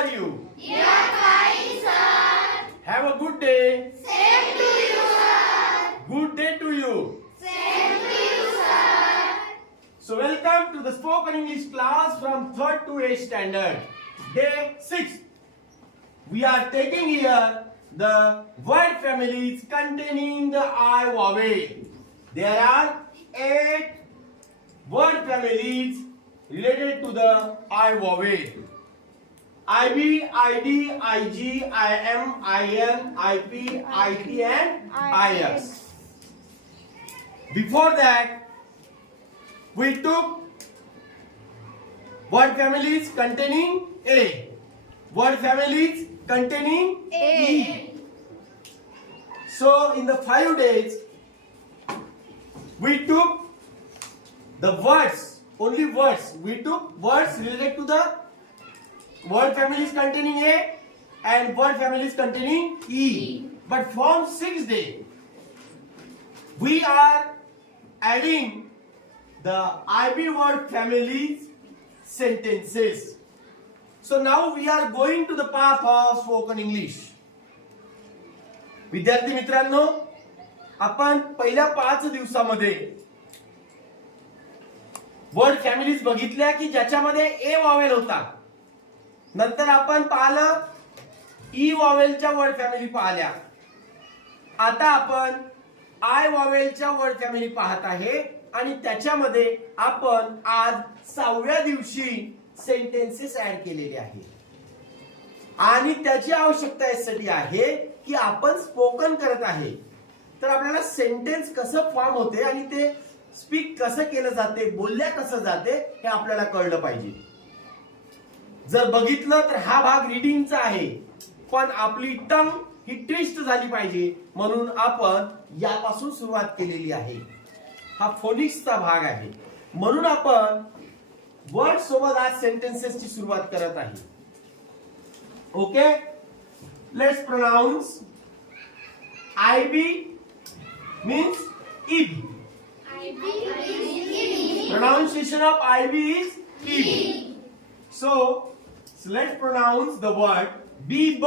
are you? We are fine, sir. Have a good day. Same to you, sir. Good day to you. Same to you, sir. So welcome to the spoken English class from 3rd to 8th standard. Day 6. We are taking here the word families containing the I vowel. There are 8 word families related to the I vowel. IB, ID, IG, IM, IN, IP, IT and IX. Before that, we took word families containing A, word families containing E. So in the 5 days, we took the words, only words. We took words related to the word families containing A and word families containing E. But from 6th day, we are adding the IB word families sentences. So now we are going to the path of spoken English. विद्यार्थी मित्रांनो, आपण पहिल्या 5 दिवसामध्ये word families बघितल्या की ज्याच्यामध्ये ए vowel होता. नंतर आपण पाहिलं ई वॉवेलच्या वर्ड फॅमिली पाहिल्या. आता आपण आय वॉवेलच्या वर्ड फॅमिली पाहत आहे आणि त्याच्यामध्ये आपण आज 6व्या दिवशी सेंटेन्सेस ऍड केलेले आहे. आणि त्याची आवश्यकता यासाठी आहे की आपण स्पोकन करत आहे, तर आपल्याला सेंटेन्स कसं फॉर्म होते आणि ते स्पीक कसं केलं जाते, बोलल्या कसं जाते हे आपल्याला कळलं पाहिजे. जर बघितलं तर हा भाग रीडिंगचा आहे, पण आपली टंग ही ट्विस्ट झाली पाहिजे म्हणून आपण यापासून सुरुवात केलेली आहे. हा फोनिक्सचा भाग आहे म्हणून आपण वर्ड सोबत आज सेंटेन्सेसची सुरुवात करत आहे. Okay, let's pronounce. आयबी मीन्स ईब. Pronunciation of IB is ib. So let's pronounce the word bib.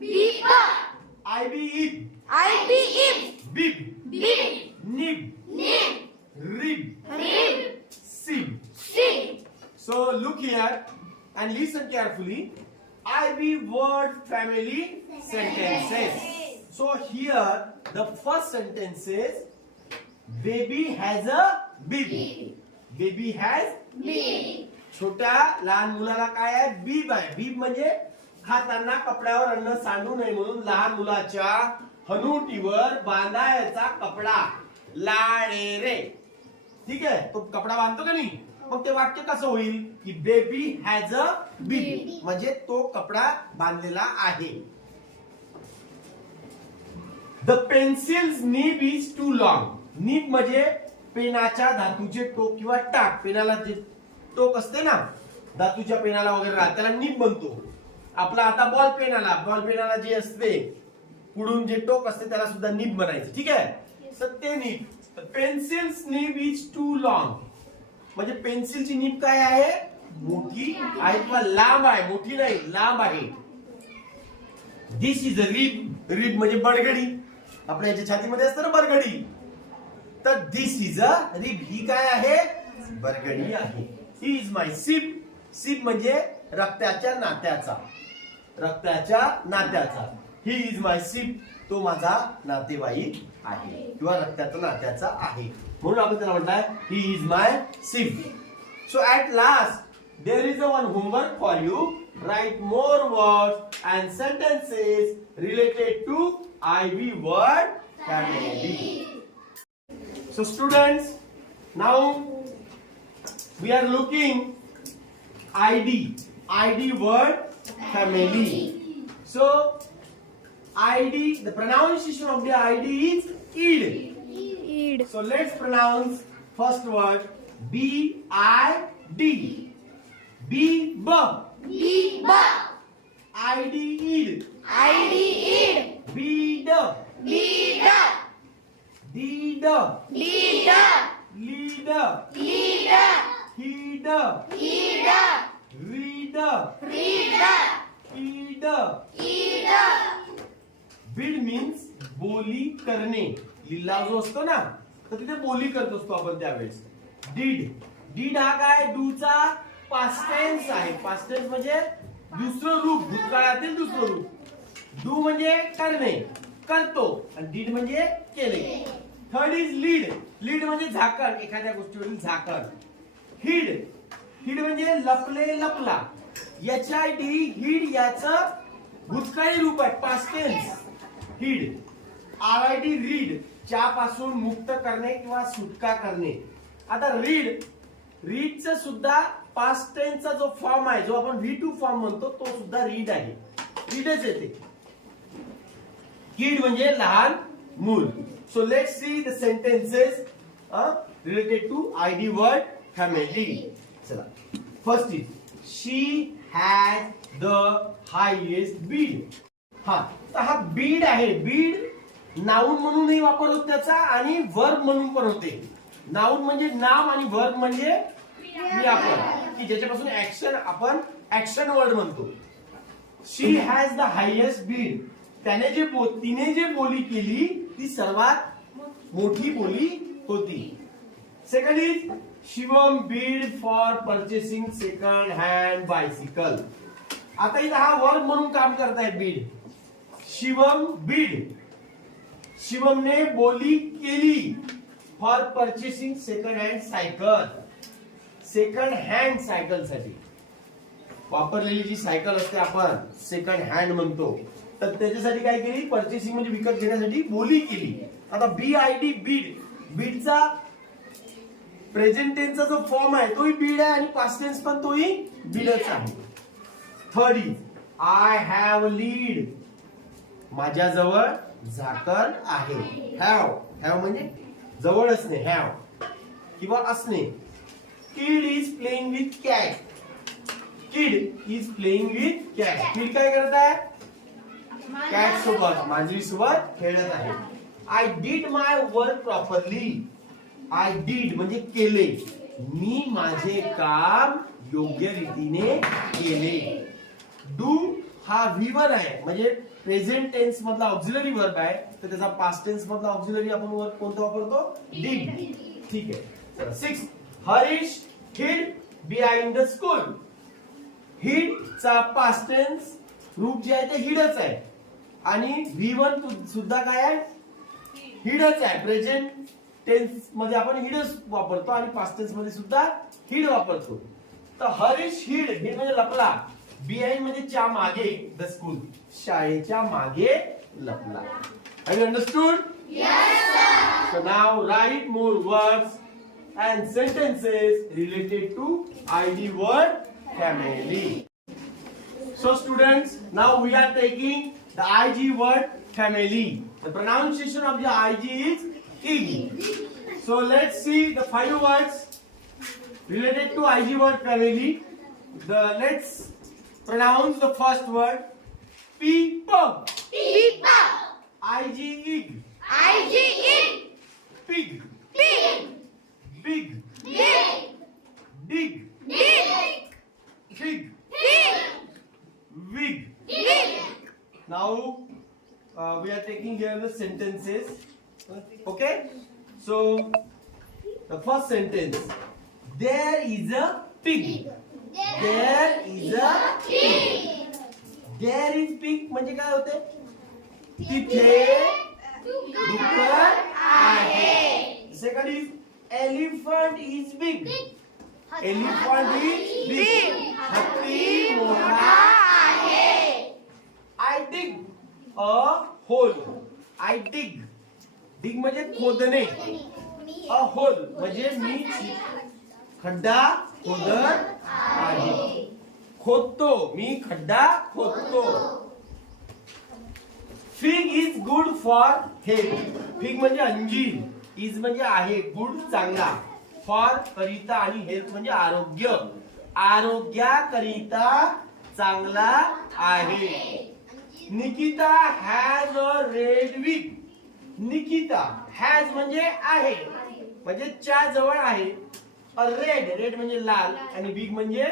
Bib. IB ib. IB ib. Bib. Bib. Nib. Nib. Rib. Rib. Sib. Sib. So look here and listen carefully. IB word family sentences. So here the first sentence is baby has a bib. Baby has Bib. छोट्या लहान मुलाला काय आहे? बीब आहे. बीब म्हणजे खाताना कपड्यावर अन्न सांडू नये म्हणून लहान मुलाच्या हनुटीवर बांधायचा कपडा. लाडे रे. ठीक आहे, तो कपडा बांधतो का नाही? मग ते वाक्य कसं होईल की बेबी हॅज अ बीब, म्हणजे तो कपडा बांधलेला आहे. The pencils nib is too long. Nib म्हणजे पेनाच्या धातूचे टोक किंवा टाक. पेनाला जे टोक असते ना, धातूच्या पेनाला वगैरे राहत, त्याला नीब म्हणतो. आपला आता बॉल पेनाला जे असते पुढून जे टोक असते त्याला सुद्धा नीब म्हणायचं. ठीक आहे, तर ते nib. Pencils nib is too long म्हणजे पेन्सिलची नीब काय आहे? मोठी आहे किंवा लांब आहे. मोठी नाही, लांब आहे. दिस इज अ रिब. रिब म्हणजे बडगडी. आपल्या याच्या छातीमध्ये असतं ना बरगडी, तर दिस इज अ रिब. ही काय आहे? बरगडी आहे. ही इज माय सिब. सिब म्हणजे रक्ताच्या नात्याचा. रक्ताच्या नात्याचा. ही इज माय सिब. तो माझा नातेवाईक आहे किंवा रक्ताचा नात्याचा आहे म्हणून आपण त्याला म्हणताय ही is my sib. So at last there is a one homework for you. Write more words and sentences related to IB word family. So students, now we are looking ID word family. So ID, the pronunciation of the ID is id. So let's pronounce first word B-I-D. Bib. Bib. ID id. ID id. Bid. Bid. Did. Lead. Lead. Lead. Heed. Heed. Read. Read. ईड. ईड. Bid means बोली करणे. लिल्लाव जो असतो ना तर तिथे बोली करत असतो आपण त्यावेळेस. डीड. डीड हा काय डूचा पास्ट टेन्स आहे. पास्ट टेन्स म्हणजे दुसरं रूप, भूतकाळातील दुसरं रूप. डू म्हणजे करणे, करतो, आणि डीड म्हणजे केले. Third is lead. लीड म्हणजे झाकण, एखाद्या गोष्टीवरील झाकण. हिड. हिड म्हणजे लपले, लपला. HID हिड याचं भूतकाळी रूप आहे, पास्ट टेन्स. हिड. RID रीड, ज्यापासून मुक्त करणे किंवा सुटका करणे. आता रीड, रीडचं सुद्धा पास्ट टेन्सचा जो फॉर्म आहे, जो आपण V2 फॉर्म म्हणतो, तो सुद्धा रीड आहे. रीडच येते. किड म्हणजे लहान मूल. So let's see the sentences related to ID word family. चला, first is she had the highest bid. हा बीड आहे. बीड नाउन म्हणूनही वापर होतो त्याचा आणि वर्ब म्हणून पण होते. नाउन म्हणजे नाम आणि वर्ब म्हणजे क्रियापद, की ज्याच्यापासून ऍक्शन आपण ऍक्शन वर्ड म्हणतो. शी हॅज द हायेस्ट बीड. तिने जे बोली केली ती सर्वात मोठी बोली होती. Second is Shivam Beed for purchasing second hand bicycle. आता इथं हा वर्ब म्हणून काम करतायत बीड. शिवम बीड. शिवमने बोली केली for purchasing second hand cycle. Second hand cycle साठी वापरलेली जी सायकल असते आपण सेकंड हँड म्हणतो, तर त्याच्यासाठी काय केली, परचेसिंग म्हणजे विकत घेण्यासाठी बोली केली. आता BID बीड. बीडचा प्रेझेंट टेन्सचा जो फॉर्म आहे तोही बीड आहे आणि पास्ट टेन्स पण तोही बीडच आहे. Third is I have lead. माझ्याजवळ झाकण आहे. हॅव. हॅव म्हणजे जवळ असणे, हॅव किंवा असणे. Kid is playing with cat. Kid is playing with cat. Kid काय करत आहे, कॅट सोबत, मांजरी सोबत खेळत आहे. I did my work properly. I did म्हणजे केले. मी माझे काम योग्य रीतीने केले. डू हा व्हीवर आहे, म्हणजे प्रेझेंट टेन्स मधला ऑक्झिलरी वर्ब आहे, तर त्याचा पास्ट टेन्स मधला ऑक्झिलरी आपण वर्ब कोणता वापरतो, डीड. ठीक आहे. चला, 6 हरीश हिड बिहाइंड द स्कूल. हिड चा पास्ट टेन्स रूप जे आहे ते हिडच आहे आणि V1 सुद्धा काय आहे, हिडच आहे. प्रेझेंट टेन्स मध्ये आपण हिडच वापरतो आणि पास्ट टेन्स मध्ये सुद्धा हिड वापरतो. तर हरीश हिड. हिड म्हणजे लपला. बिहाइंड म्हणजे च्या मागे, द स्कूल शाळेच्या मागे लपला. Have you understood? Yes, sir. So now write more words and sentences related to ID word family. So students, now we are taking the IG word family. The pronunciation of the IG is ig. So let's see the 5 words related to IG word family. Let's pronounce the first word. People. People. IG ig. IG ig. Pig. Pig. Big. Big. Dig. Big. Fig. Big. Wig. Big. Now we are taking here the sentences. Okay. So the first sentence. There is a pig. There is a pig. There is pig म्हणजे काय होते, तिथे डुक्कर आहे. Second is elephant is big. Elephant is big. हत्ती मोठा आहे. I dig a hole. I dig. Dig म्हणजे खोदणे. अ होल म्हणजे मी खड्डा खोदत आहे. खोदतो, मी खड्डा खोदतो. Fig is good for health. Fig म्हणजे अंजीर. इज म्हणजे आहे, गुड चांगला, फॉर करिता आणि हेल्थ म्हणजे आरोग्य. आरोग्याकरिता चांगला आहे. Nikita has a red wig. Nikita has म्हणजे आहे, म्हणजे च्या जवळ आहे. अ रेड. रेड म्हणजे लाल आणि विग म्हणजे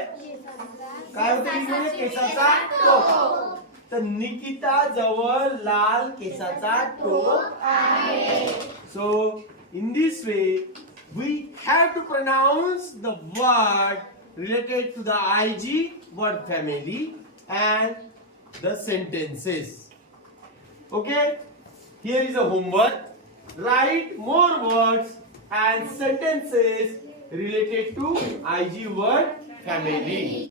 काय होतं, विग म्हणजे केसाचा टोप. तर निकिता जवळ लाल केसाचा टोक आहे. So in this way we have to pronounce the word related to the IG word family and the sentences. Okay, here is a homework. Write more words and sentences related to IG word family.